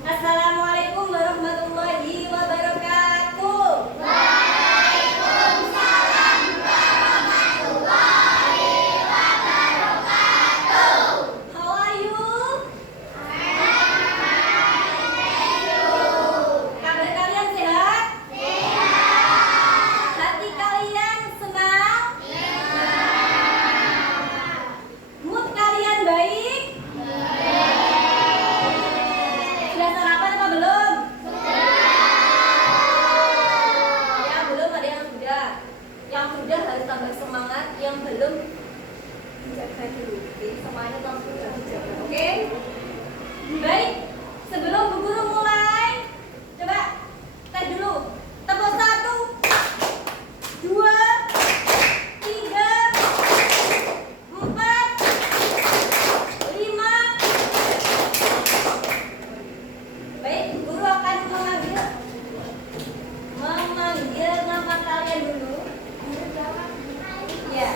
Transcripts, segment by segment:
Assalamualaikum warahmatullahi wabarakatuh. Waalaikumsalam warahmatullahi wabarakatuh. How are you? Kabar kalian sehat? Sehat. Hati kalian senang? Mood kalian baik? Sudah sarapan apa belum? Ya, belum, ada yang sudah. Yang sudah harus tambah semangat, yang belum jaga dulu. Oke, semuanya langsung dijaga. Oke? Baik, sebelum Bu Guru mulai, coba tes dulu. Tepuk 1, 2, 3, 4, 5. Baik, guru akan memanggil nama kalian dulu. Ya,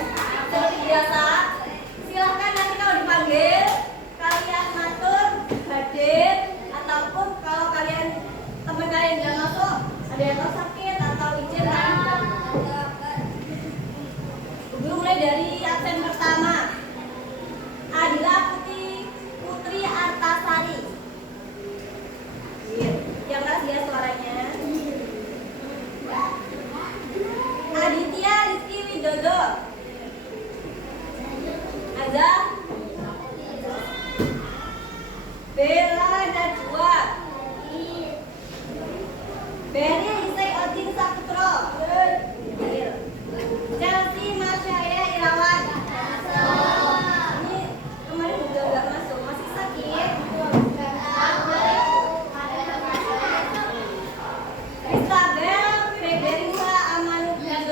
seperti biasa. Silahkan nanti kalau dipanggil kalian matur, hadir, ataupun kalau teman kalian nggak masuk, ada yang sakit atau izin kan? Guru mulai dari absen pertama. Adila Putri Artasari. Yang keras ya suaranya. Aditya Rizky Widodo. Ada Bella Najwa. Berry Isai Odin Saputro. Chelsea Masyaya Irawan. Ini kemarin juga nggak masuk, masih sakit. Isabel Frederisa Amanuddin.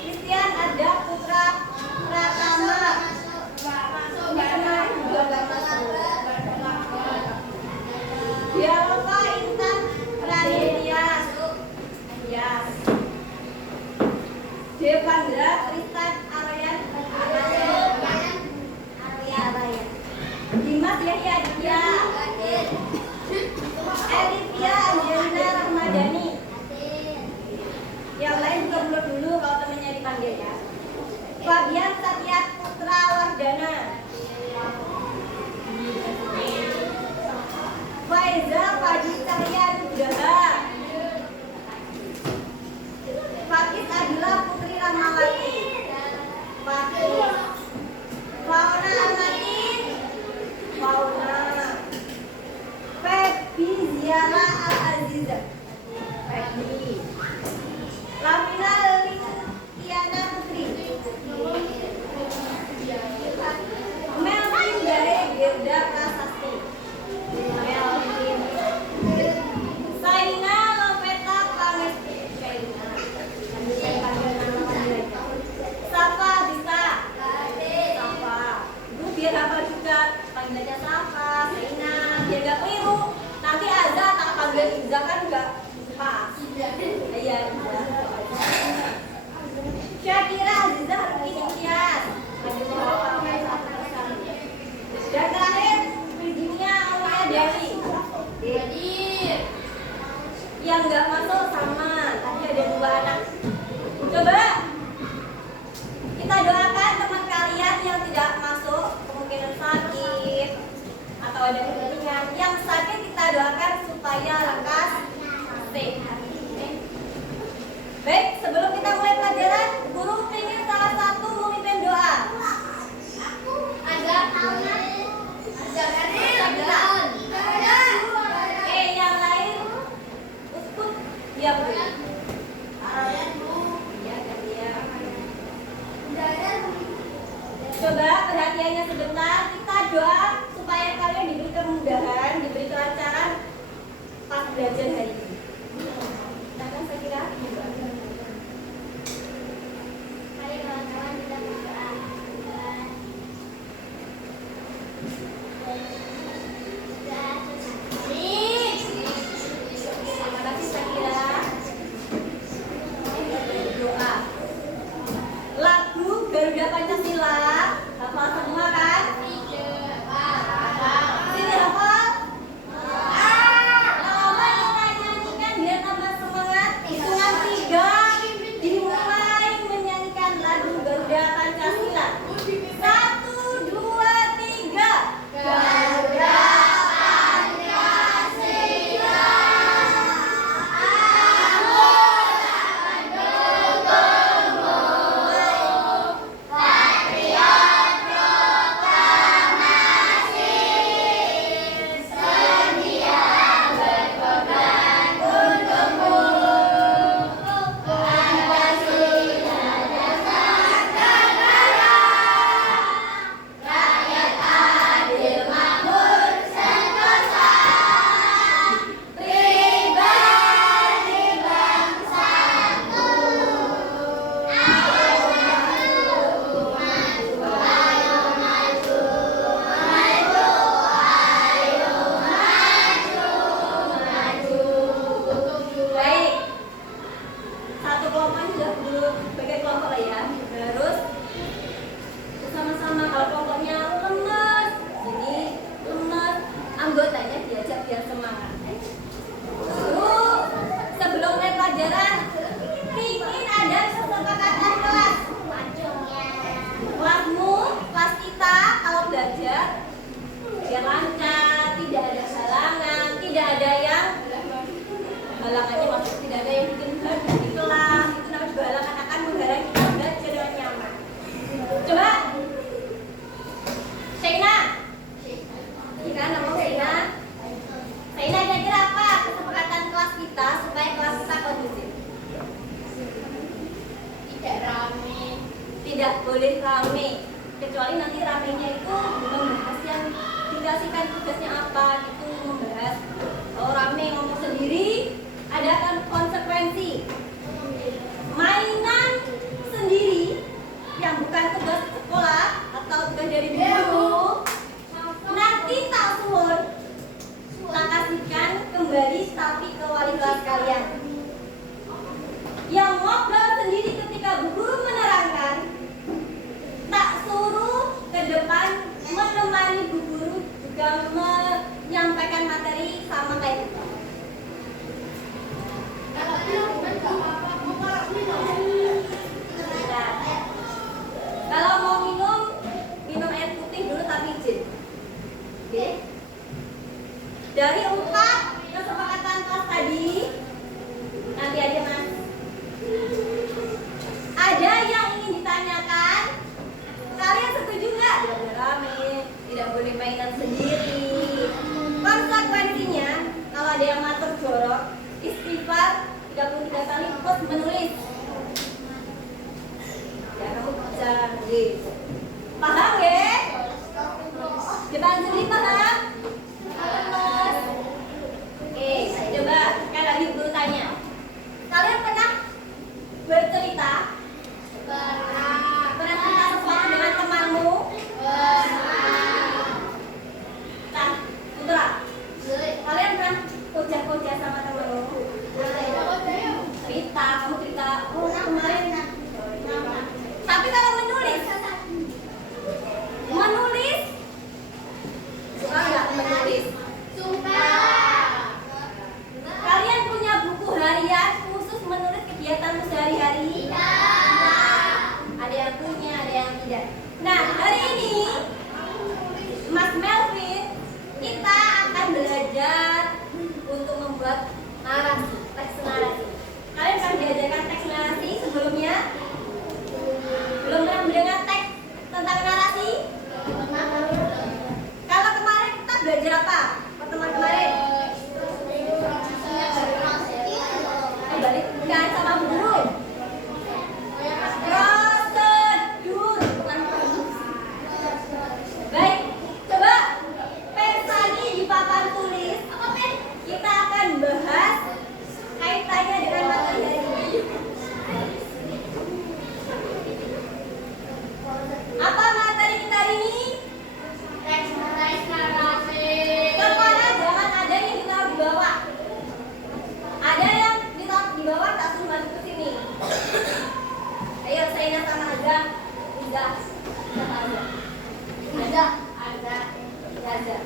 Christian Arda Putra Pratama. Ini kemarin juga nggak masuk. Dialova Intan Pranedia. Yes. Devandra Tristan Aryan. Dimas Yahya Aditya. Elivia Angelina Rahmadani. Yang lain juga mundur dulu kalau temennya dipanggil ya. Fabian Satyat Putra Wardana. Faizal Fadi Cahya Nugraha. Fakis Adila Putri Rahmawati. Fakis Fauna Amatin. Fauna Febi Ziara Al-Aziza. Febi Lamina Liliana Putri. Melvin dari Gerda Prasasti. Melvin Saina Loveta Pangesti. Safa bisa. Safa. Itu biar hafal juga. Panggilannya Safa, Saina. Biar gak keliru. Nanti Azza tak panggil Iza kan gak pas. Iya. Syakira Aziza Ruki Ikhtiar. Dan terakhir Virginia Aulia Dewi. Yang nggak masuk sama. Tadi ada 2 anak. Coba kita doakan teman kalian yang tidak masuk, kemungkinan sakit atau ada kepentingan. Yang sakit kita doakan supaya lekas sehat. Baik, sebelum kita mulai pelajaran, guru ingin salah satu memimpin doa. Yang lain Ustaz. Iya, Bu. Iya, gantian. Coba perhatiannya sebentar, kita doa supaya kalian diberi kemudahan, diberi kelancaran pas belajar hari ini. Nah, kan saya kira Mari kawan-kawan kita berdoa. terima kasih saya kira. Doa. Lagu Garuda Pancasila, hafal semua kan? Sini mendelegasikan tugasnya apa itu membahas. Kalau rame ngomong sendiri ada kan konsekuensi. Mainan sendiri yang bukan tugas sekolah atau tugas dari guru nanti tak suwun tak kasihkan kembali tapi ke wali kelas kalian. Yang ngobrol sendiri ketika bu guru menerangkan tak suruh ke depan menemani bu guru juga menyampaikan materi sama kayak kita. Kalau mau minum air putih dulu tapi izin. Oke. Dari 4 kesepakatan kelas tadi, nanti aja mas. Ada yang ingin ditanyakan? Kalian setuju nggak? Tidak rame, tidak boleh mainan sendiri. Konsekuensinya, kalau ada yang matur jorok, istighfar 33 kali plus menulis. Ya kamu bisa nulis. Paham ya? Depan sendiri paham? Paham. Oke, coba sekali lagi guru tanya. Kalian pernah bercerita? Pernah cerita sesuatu dengan temanmu? Nah, Putra. Kalian pernah kocah-kocah sama temanmu? Cerita, kamu cerita. Oh, kemarin. Tapi kalau menulis suka nggak menulis? Suka. Kalian punya buku harian khusus menulis kegiatanmu sehari-hari? Tidak. Ada yang punya, ada yang tidak. Nah, hari ini Mas Melvin kita akan belajar untuk membuat narasi, teks narasi. Kalian akan diajarkan teks narasi sebelumnya? Belum pernah mendengar teks tentang narasi? Kalau kemarin kita belajar apa? Pertemuan kemarin? Balikkan sama bu guru. Prosedur, bukan produksi. Baik, coba pen tadi di papan tulis. Kita akan bahas kaitannya dengan materi hari ini. Apa materi kita hari ini? Teks narasi. Kepala jangan ada yang ditaruh di bawah. Ada yang ditaruh di bawah tak suruh masuk ke sini. Ayo saya ingat sama Azam. Tidak. Siapa aja? Ada.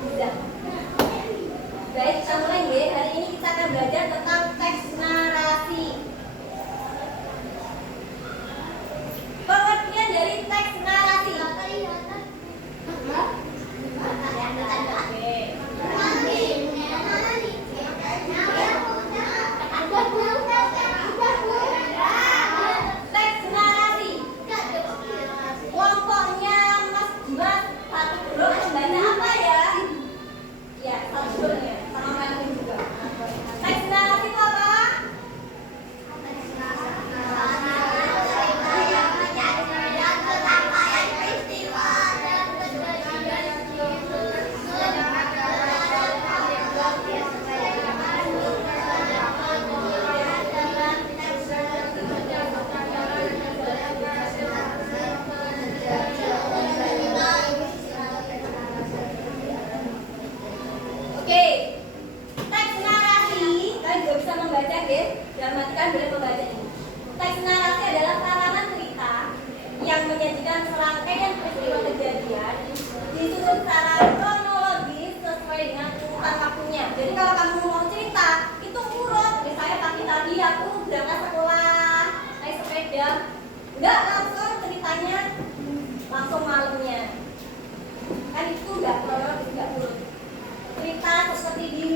Tidak. Baik, kita mulai ya. Hari ini kita akan belajar tentang teks narasi. Pengertian dari teks narasi. Teks narasi. Kelompoknya Mas Dimas satu grup membaca apa ya? Ya, satu grup ya. Sama Melvin juga. Teks narasi itu apa? Oke, teks narasi kalian juga bisa membaca ya. Dalam arti kalian boleh membaca ini. Teks narasi adalah karangan cerita yang menyajikan serangkaian peristiwa kejadian disusun secara kronologis sesuai dengan urutan waktunya. Jadi kalau kamu mau cerita itu urut. Misalnya pagi tadi aku berangkat sekolah naik sepeda, udah langsung ceritanya langsung malamnya. Kan itu nggak kronologis, nggak urut. Cerita seperti di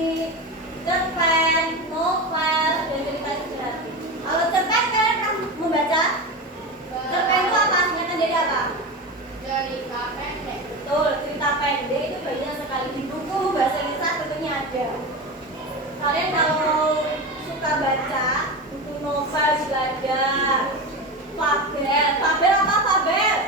cerpen, novel, dan cerita inspiratif. Kalau cerpen kalian kan membaca? Cerpen itu apa? Singkatan dari apa? Cerita pendek. Betul, cerita pendek itu banyak sekali di buku bahasa Indonesia tentunya ada. Kalian kalau suka baca buku novel juga ada. Fabel apa fabel?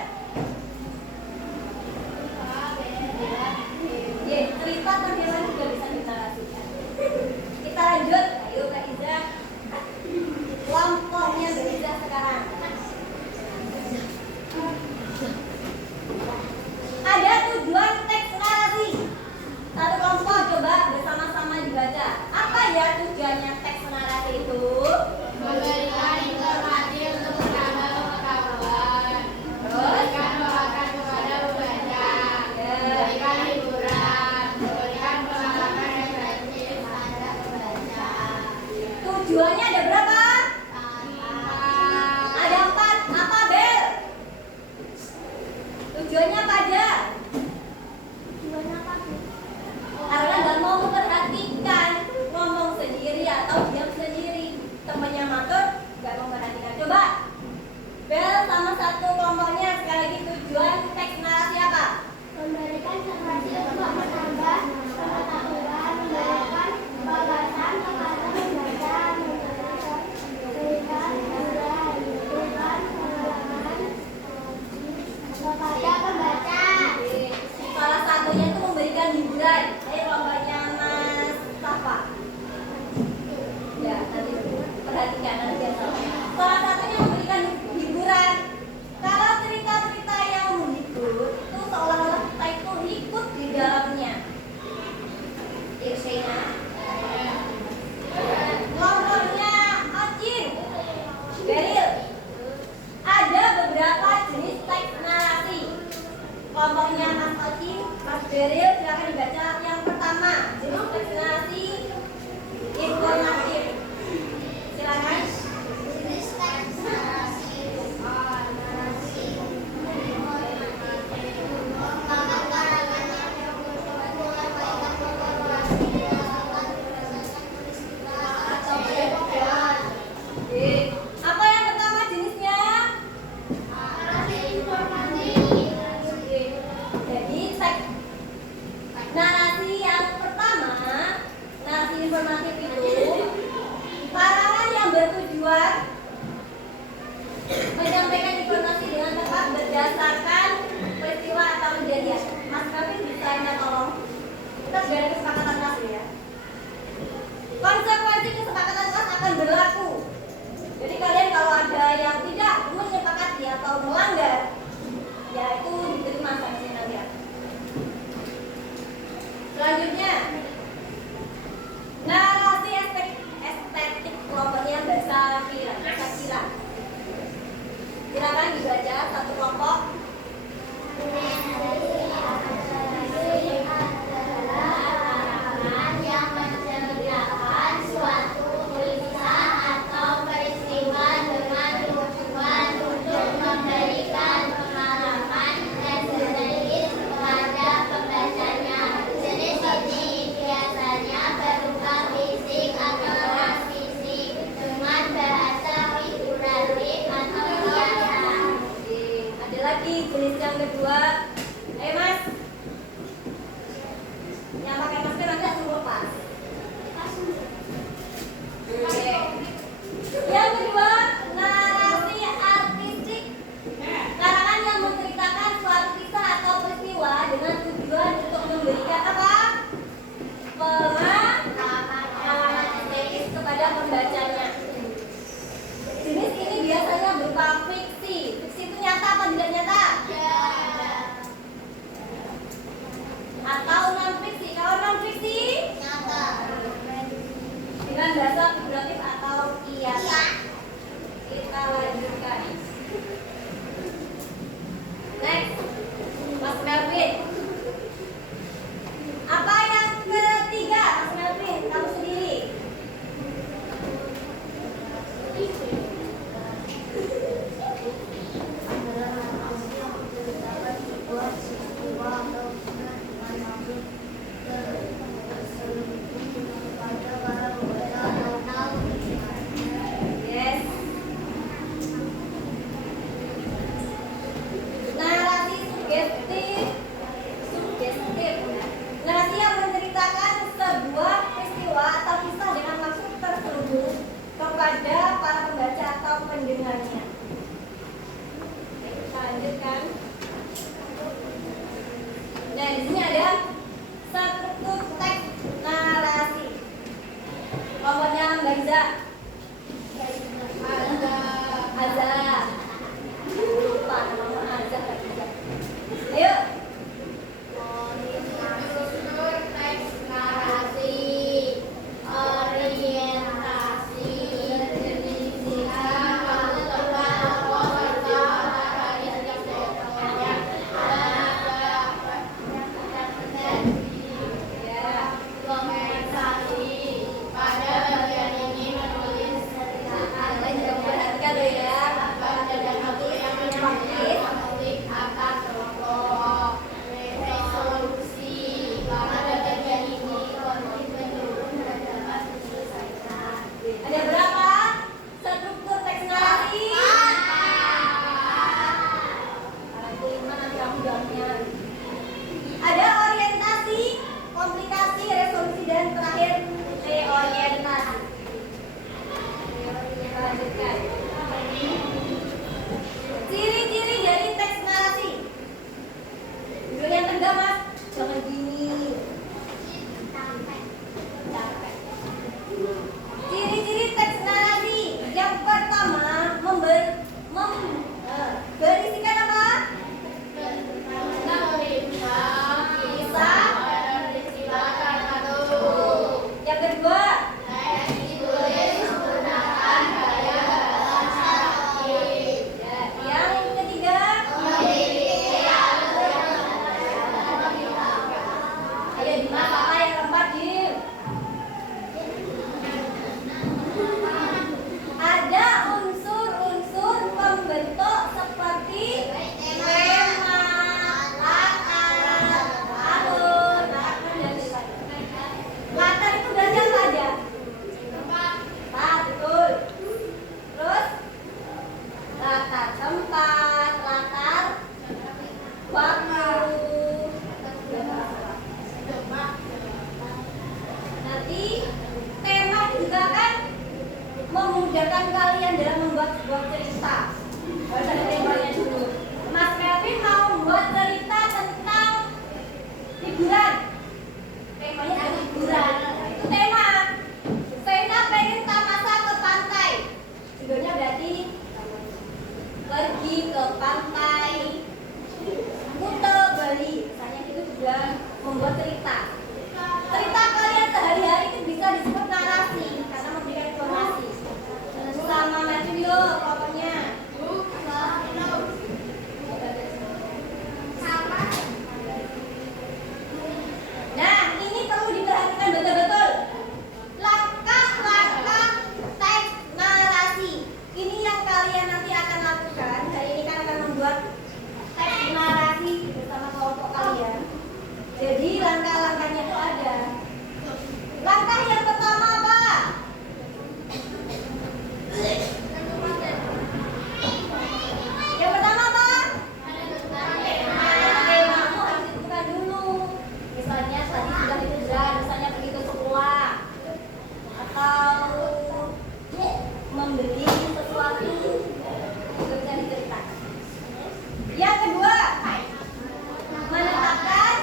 Beril, silakan dibaca. Yang pertama, jenis teks narasi informatif. Silakan. Jenis teks narasi informatif. Oke. Apa yang pertama jenisnya? Narasi informatif. Oke. Jadi teks narasi yang pertama, narasi informatif itu karangan yang bertujuan menyampaikan informasi dengan tepat berdasarkan peristiwa atau kejadian. Mas Kevin bisa minta tolong. Kita sudah ada kesepakatan kelas ya. Konsekuensi kesepakatan kelas akan berlaku. Jadi kalian kalau ada yang tidak menyepakati atau melanggar, ya itu diterima sanksi kalian. Selanjutnya, narasi estetik kelompoknya bahasa Kira. Silakan dibaca satu kelompok. Yang menceritakan suatu kisah atau peristiwa dengan tujuan untuk memberikan pengalaman esensial kepada pembacanya. Jenis ini biasanya berupa fisik atau non-fisik dengan bahasa figuratif atau biasa. Oke, ada lagi jenis yang kedua. Mas, yang pakai masker nanti langsung lepas. Oke. Yang kedua, narasi artistik. Karangan yang menceritakan suatu kisah atau peristiwa dengan tujuan untuk memberikan apa? Pengalaman estetis kepada pembacanya. Jenis ini biasanya berupa fiksi. Fiksi itu nyata apa tidak nyata? Atau non fiksi. Kalau non fiksi dengan bahasa figuratif atau kiasan. Kita lanjutkan. Next, Mas Melvin. Apa yang ketiga, Mas Melvin? Kamu sendiri. Yes. Narasi sugestif. Narasi yang menceritakan sebuah peristiwa atau kisah dengan maksud terselubung kepada para pembaca atau pendengarnya. Oke, kita lanjutkan. Nah, di sini ada struktur teks narasi. Kelompoknya Mbak Iza. Azza. Lupa nama Azza Mbak Iza. Ayo. Struktur teks narasi, orientasi, jenis sifat, melibatkan kalian dalam membuat sebuah cerita. Harus ada temanya dulu. Mas Melvin mau membuat cerita tentang liburan. Temanya adalah liburan. Itu tema. Vena pengen tamasa ke pantai. Judulnya berarti pergi ke pantai Kuta Bali. Misalnya itu juga membuat cerita. Cerita kalian sehari-hari itu bisa disebut narasi karena memberikan informasi. Sama Melvin yuk pokoknya. Nah, ini perlu diperhatikan betul-betul. Langkah-langkah teks narasi. Ini yang kalian nanti akan lakukan. Hari ini kan akan membuat teks narasi bersama kelompok kalian. Jadi langkah-langkahnya itu ada. Langkah yang pertama apa? Yang pertama apa? Temamu harus ditentukan dulu. Misalnya tadi sudah liburan, misalnya pergi ke sekolah atau membeli sesuatu, itu bisa diceritakan. Yang kedua, menetapkan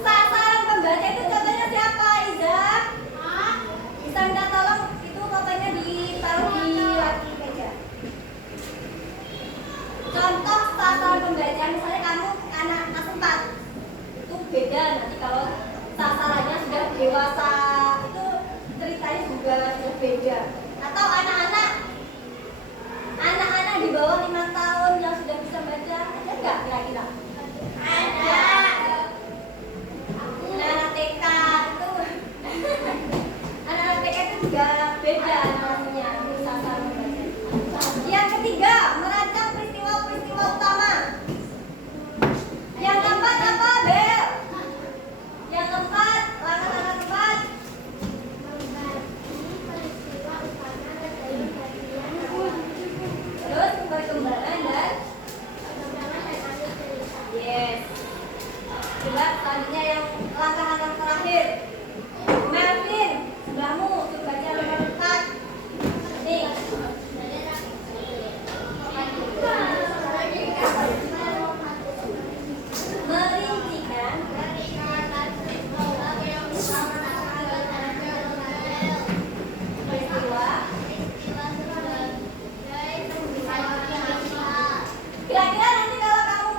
sasaran pembaca itu contohnya siapa, Iza? Bisa minta tolong itu fotonya ditaruh di lagi meja. Contoh sasaran pembaca, misalnya kamu anak kelas 4, itu beda nanti kalau sasarannya sudah dewasa itu ceritanya juga sudah beda. Atau anak-anak di bawah 5 tahun yang sudah bisa baca, ada nggak kira-kira? Ada. Anak TK itu anak TK itu juga beda namanya sasaran pembaca. Yang ketiga, merancang peristiwa-peristiwa utama. Yang keempat apa, Bel? Yang keempat, langkah-langkah keempat. Terus perkembangan dan yes. Coba selanjutnya yang langkah-langkah terakhir. Melvin, sebelahmu suruh baca nomor 4. Nih. Merincikan peristiwa. Kira-kira nanti kalau kamu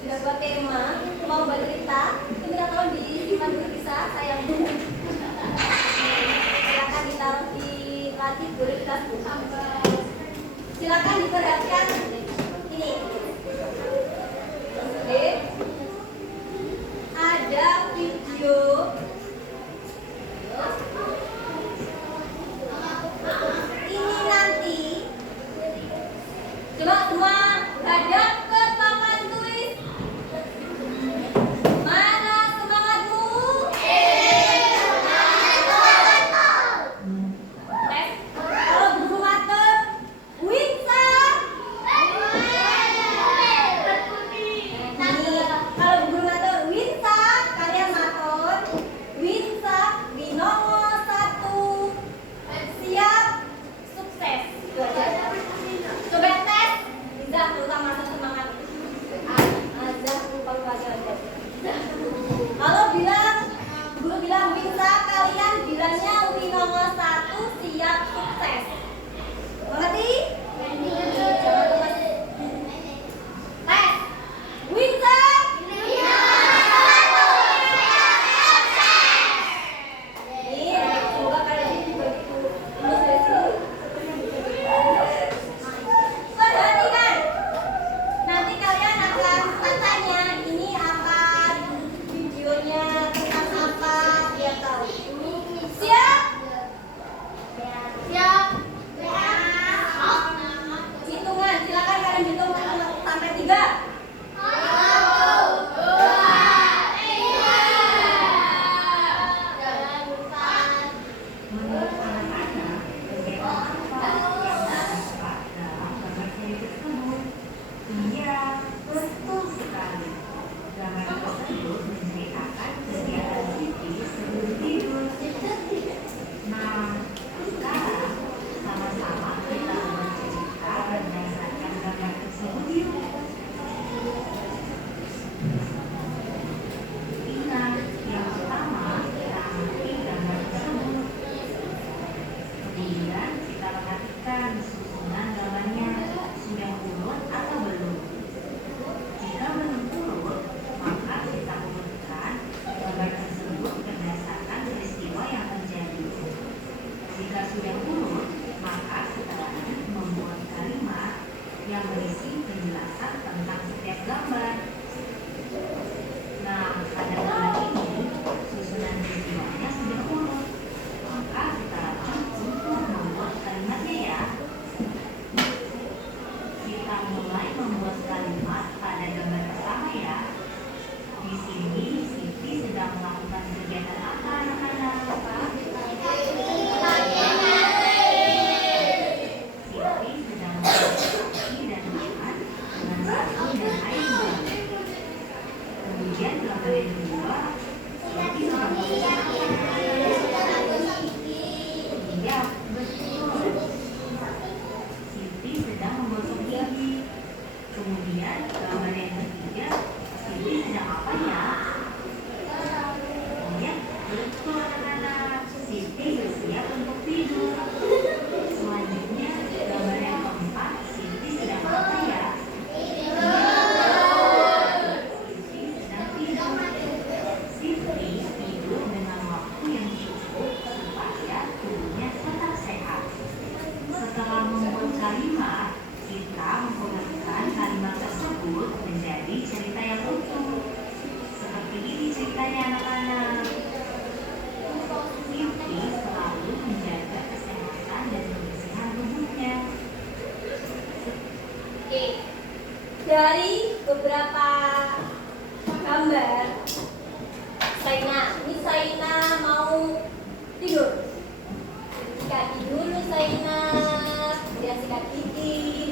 sudah buat tema mau bercerita, itu minta tolong disimpan dulu bisa, sayang. Silakan ditaruh di lagi boleh kita buka. Silakan diperhatikan ini. Oke. Ada video. Ini nanti coba semua hadap ke papan tulis. Mana semangatmu? Kalau guru mater, Winsa. Ini gambar yang kedua, Siti sedang iya, betul. Siti sedang menggosok gigi. Kemudian gambar yang ketiga, Siti sedang apa ya? Oh ya, betul anak-anak. Siti bersiap untuk tidur. Selanjutnya, gambar yang keempat, Siti sedang apa ya? Siti sedang tidur. Siti tidur dengan waktu yang cukup supaya tubuhnya tetap sehat. Setelah membuat kalimat, kita menggunakan kalimat tersebut menjadi cerita yang utuh. Seperti ini ceritanya anak-anak. Siti selalu menjaga kesehatan dan kebersihan tubuhnya. Oke. Dari beberapa gambar, Saina mau tidur. Sikat dulu Saina, kemudian sikat gigi.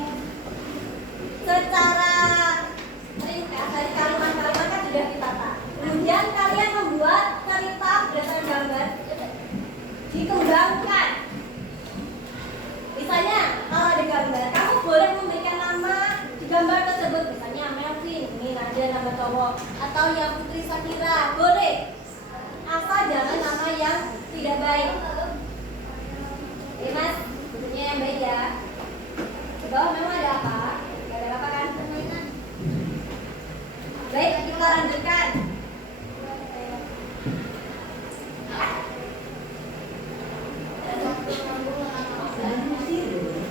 Secara ringkas dari kalimat-kalimat kan sudah ditata. Kemudian kalian membuat cerita berdasarkan gambar, dikembangkan. Misalnya kalau ada gambar, kamu boleh memberikan nama di gambar tersebut. Misalnya Melvin, ini ada nama cowok, atau yang Putri Sakira, boleh. Asal jangan nama yang tidak baik. Oke mas, bentuknya yang baik ya. Di bawah memang ada apa? Gak ada apa kan? Baik, kita lanjutkan. Sebelum tidur,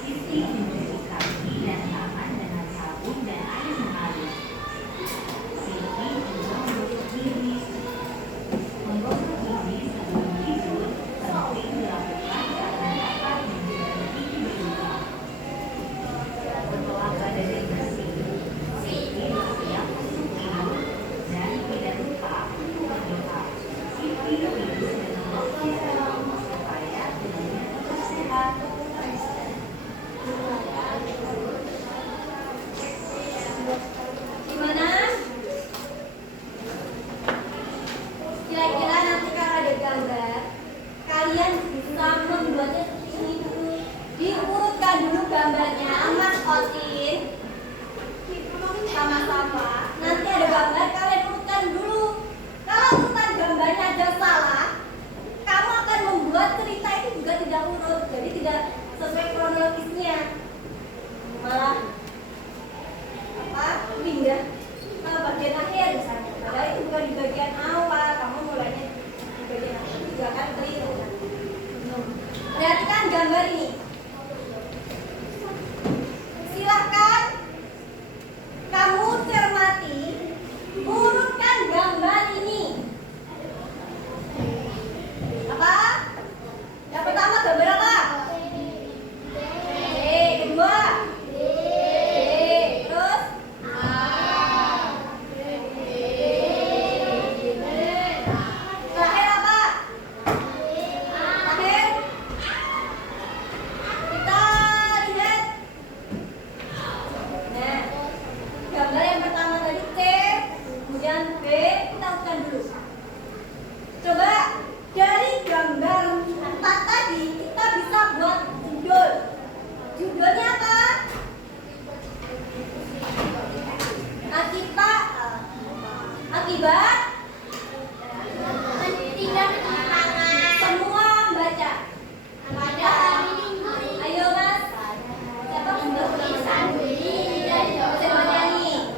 Siti mencuci kaki dan tangan dengan sabun dan air mengalir. Siti juga menggosok gigi. Menggosok gigi sebelum tidur penting dilakukan karena dapat menjaga gigi berlubang. Setelah badannya bersih, Siti bersiap untuk tidur dan tidak lupa untuk berdoa. Siti tidur dengan waktu yang supaya tubuhnya tetap sehat. Gimana? Kira-kira nanti kalau ada gambar, kalian bisa membuatnya seperti ini dulu. Diurutkan dulu gambarnya, Mas Otin. Sama-sama. Nanti ada gambar, kalian urutkan dulu. Kalau urutan gambarnya ada salah, kamu akan membuat cerita itu juga tidak urut, jadi tidak sesuai kronologisnya. Malah pindah ke bagian akhir misalnya. Padahal itu bukan di bagian awal, kamu mulainya di bagian akhir juga akan keliru. Perhatikan gambar ini. Silahkan kamu cermati, urutkan gambar ini. Apa? Yang pertama gambar apa? Kedua. Terus? Terakhir apa? Terakhir? Kita lihat. Nah, gambar yang pertama tadi C, kemudian B, kita urutkan dulu. Coba dari gambar 4 tadi kita bisa buat judul. Judulnya apa? Akibat Tidak tangan. semua membaca. Ayo mas, siapa membuat tulisan? Saya nyanyi.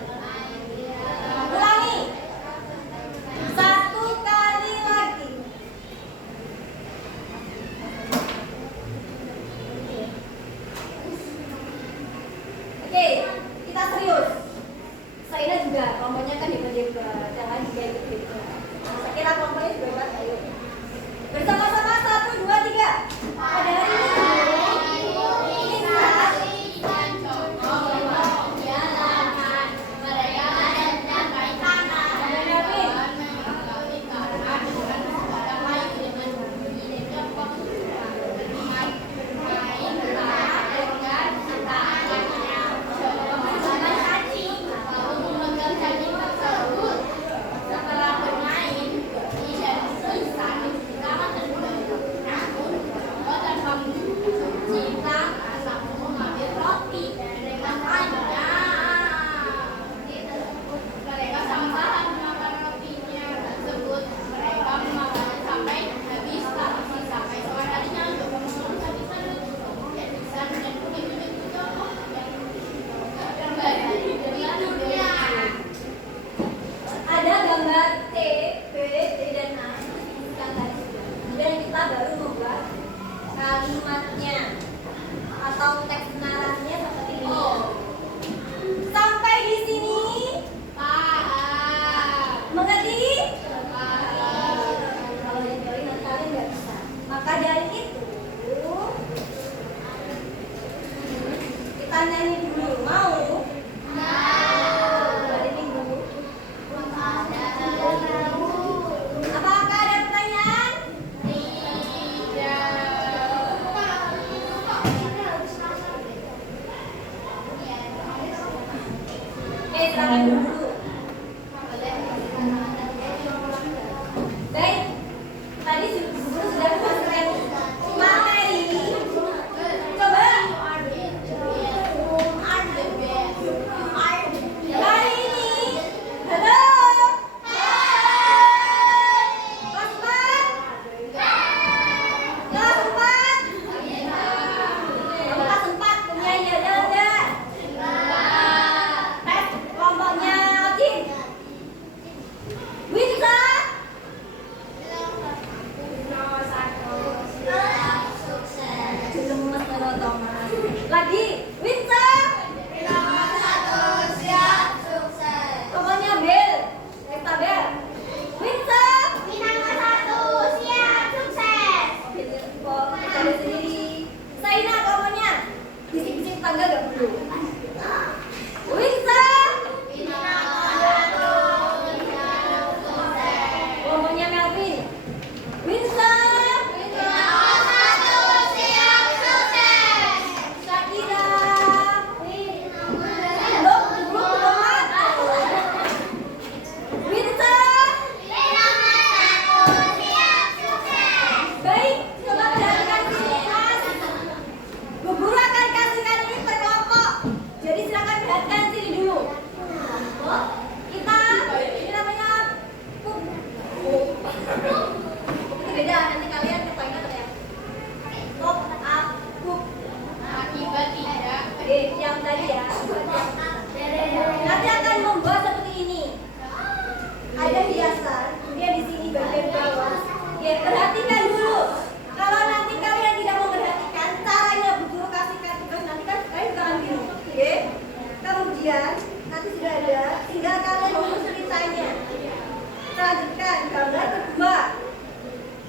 Ulangi. 1 kali lagi. Oke, kita serius. Saina juga, kelompoknya kan dibagi-bagi. Jangan dibagi gambar T, B, D, dan A disebutkan tadi. Dan kita baru membuat kalimatnya atau teks narasinya seperti ini. Sampai di sini mengerti? Kalau yang jauh nanti kalian nggak bisa. Maka dari itu kita nyanyi dulu. Mau? Dari minggu. Apakah ada pertanyaan? Oke, silakan dulu. Baik, tadi guru sudah memasukkan materi. Coba hari ini, halo. Kelas 4? Kelas 4? Kelas 4 punya ada. Tes kelompoknya Jin. Winsa. Jelas Thomas. Lagi, Winsa. Kelompoknya Bel. Kita Bel. Winsa. Kita ada sendiri. Saina kelompoknya. Bisik-bisik tangga gak perlu. Winsa. Kelompoknya Melvin. Winsa. Shakira. Belum Winsa. Baik, coba perhatikan sini. Bu guru akan kasihkan ini per kelompok. Jadi silakan perhatikan sini dulu. Kita ini namanya pup. Itu beda, nanti kalian kebanyakan ada yang pop up pup. Yang tadi ya. Nanti akan membuat seperti ini. Ada hiasan, kemudian di sini bagian bawah. Oke, perhatikan dulu. Kalau nanti kalian tidak memperhatikan caranya Bu Guru kasihkan tugas, nanti kan kalian jangan bingung. Oke. Kemudian nanti sudah ada, tinggal kalian menulis ceritanya. Kita lanjutkan gambar kedua.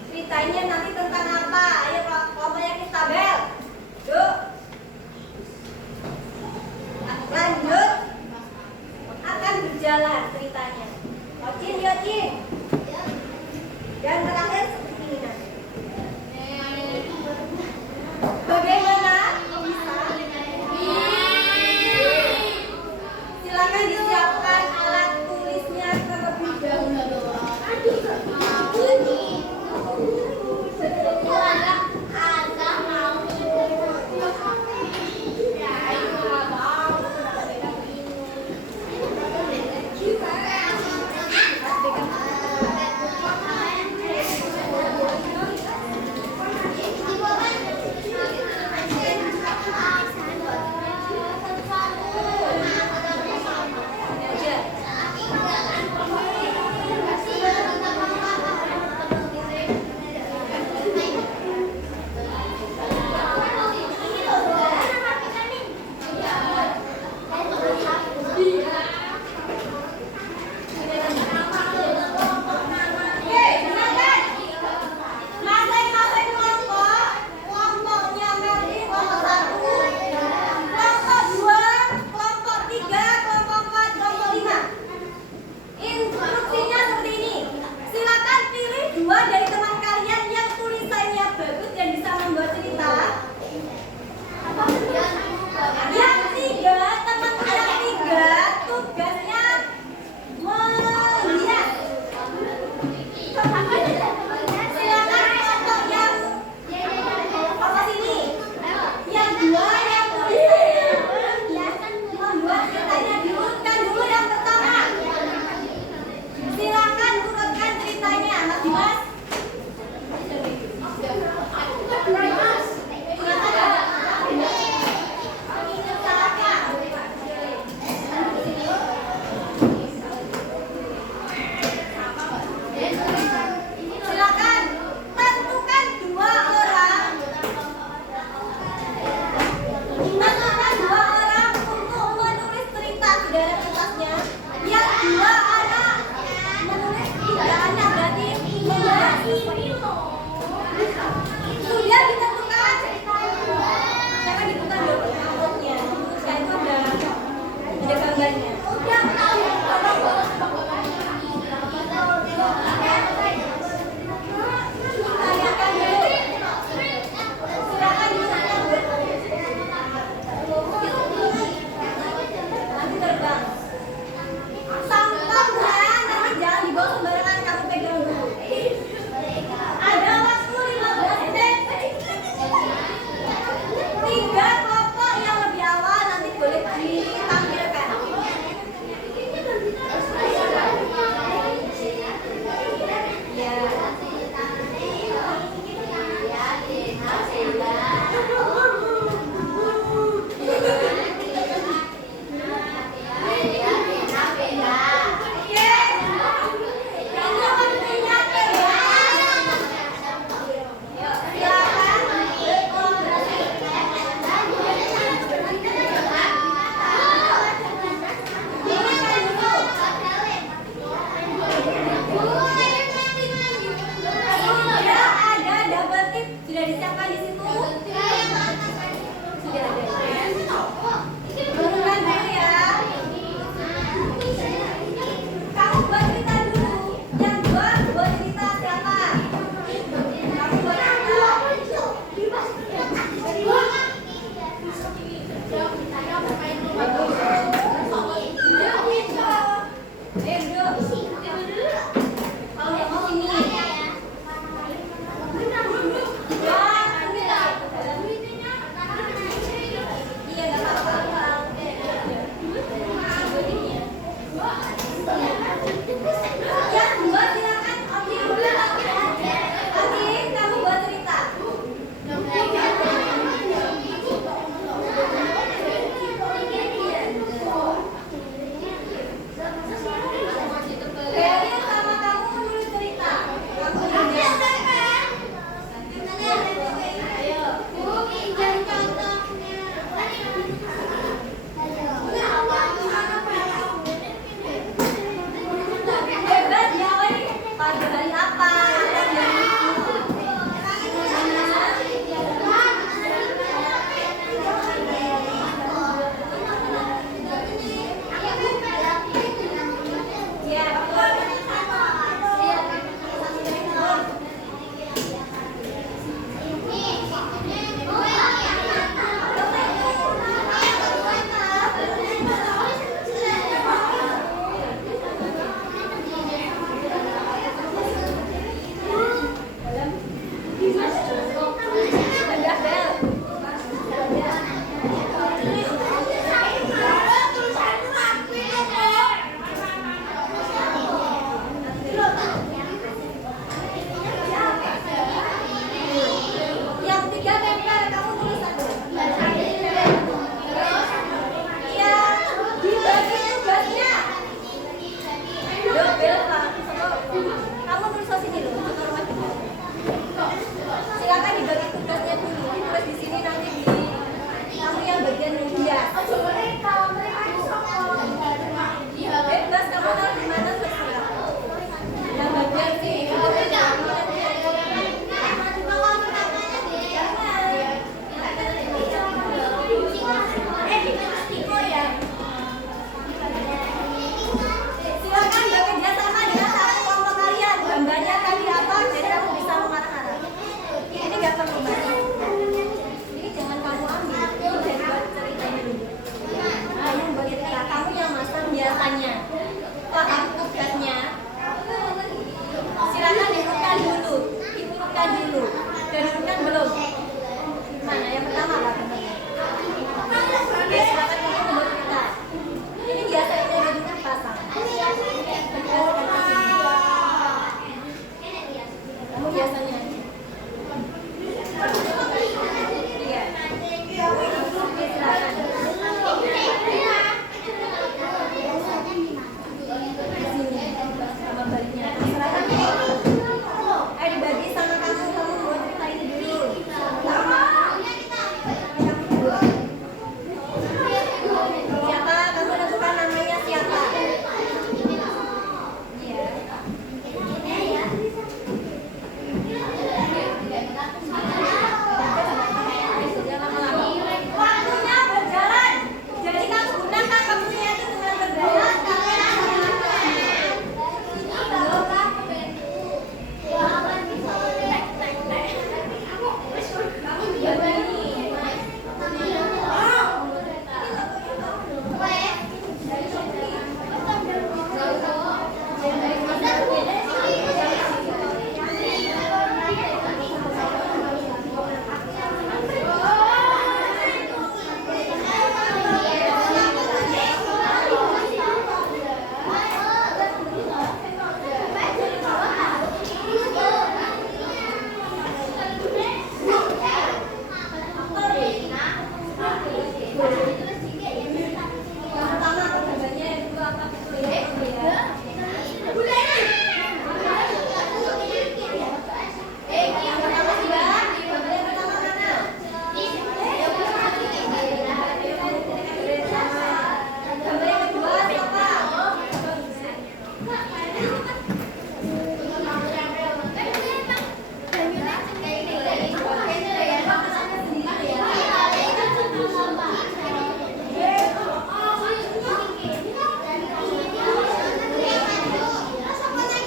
Ceritanya nanti tentang apa? Ayo kelompoknya Kristabel. Yuk. Lanjut. Akan berjalan ceritanya. Ocin, Yocin. Dan terakhir seperti ini nanti. Bagaimana bisa? Silakan disiapkan alat tulisnya terlebih dahulu.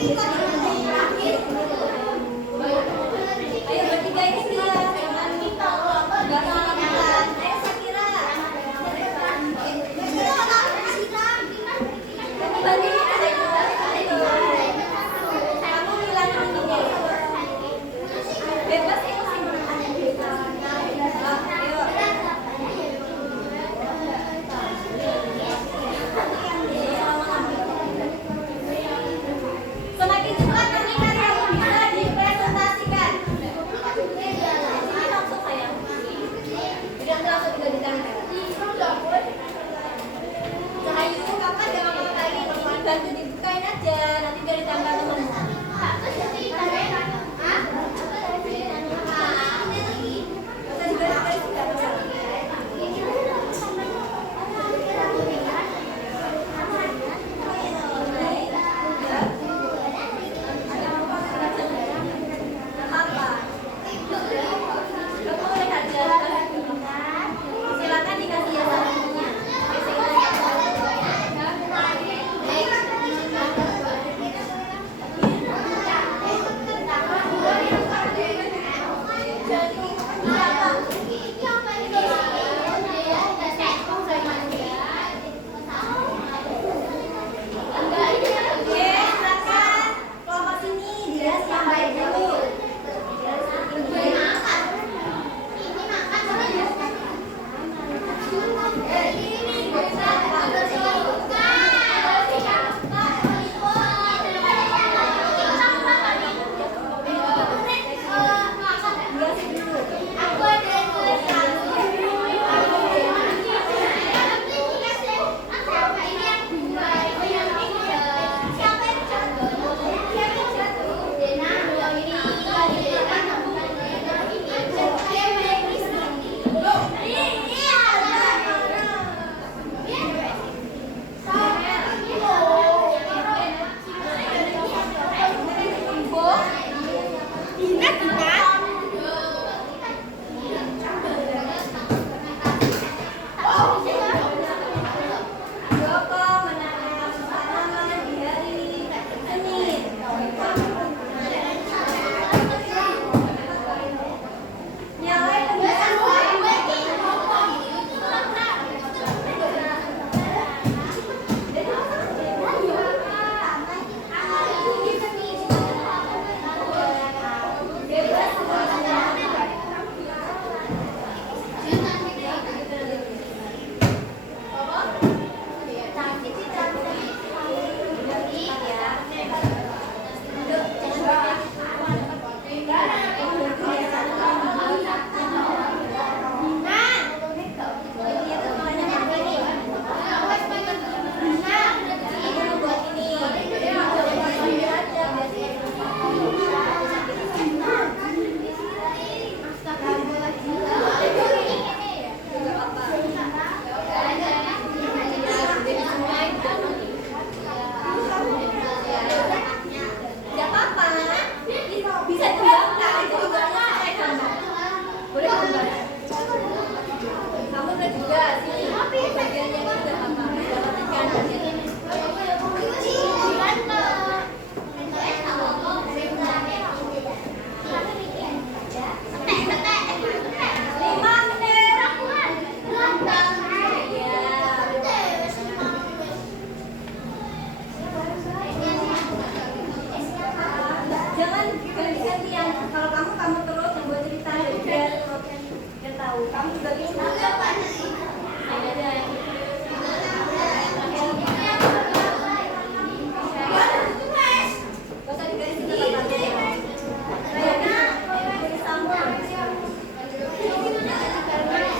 Ayo bertiga ini dia, jangan nggak salah makan. Ayo Sakira. Bandingin aja. Ayo. Kamu bilang nantinya. Bebas itu sih. Ayo. Semakin cepat nanti karya bisa dipresentasikan. Ini langsung sayang. Udah langsung juga ditangkap. Cahayu, kapan jangan ngomong lagi. Ini bantu dibukain aja. Nanti biar ditangkap teman. Silakan dikasih ya sarannya. Oke, silakan. Kelompok sini dia yang baik dulu. Joko menanam tanaman di hari Senin. Nyalai kendaraan. Gak apa-apa, bisa dikembangkan. Itu gambarnya saya gambar. Boleh gambar. Kamu boleh juga sini. Bagiannya itu gak apa-apa. Dapatkan bagian ini. 5 menit. Jangan ganti-gantian. Kalau kamu terus yang buat cerita biar tahu. Kamu juga bisa. Ini aja. Gak usah digaris di tempatnya. Kayaknya tulis sama. Boleh.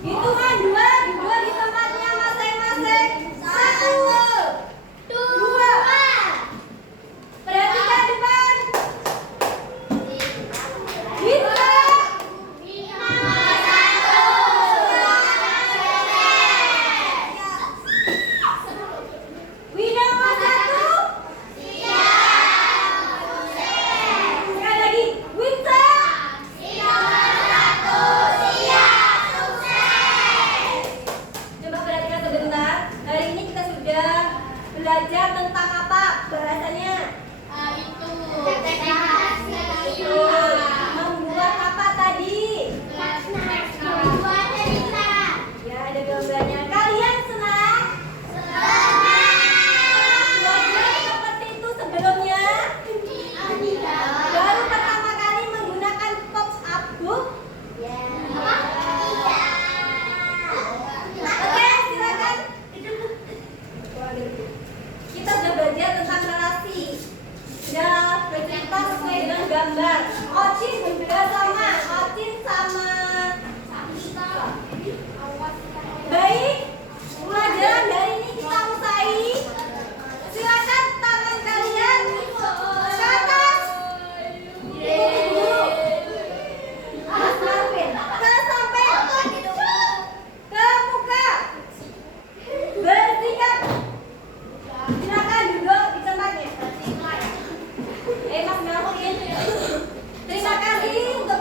Hitungan dua di tempatnya masing-masing. 1, 2. Perhatikan depan. Bisa. Wina mau 1. Sekali lagi. Winta. Coba perhatikan sebentar. Hari ini kita sudah belajar tentang apa bahasanya? Membuat apa tadi? Ya, ada gambarnya. Kalian senang? Belajar seperti itu sebelumnya? Baru pertama kali menggunakan pop-up book? Oke, silakan. Kita sudah belajar tentang relasi. Sudah bercerita sesuai dengan gambar. Ocin juga sama. Ocin sama. Baik, pelajaran dari ini kita usai. Silakan tangan kalian ke atas. Mas Marvin, sampai ke muka. Bersikap. Silakan duduk di tempatnya. Mas Marvin, terima kasih untuk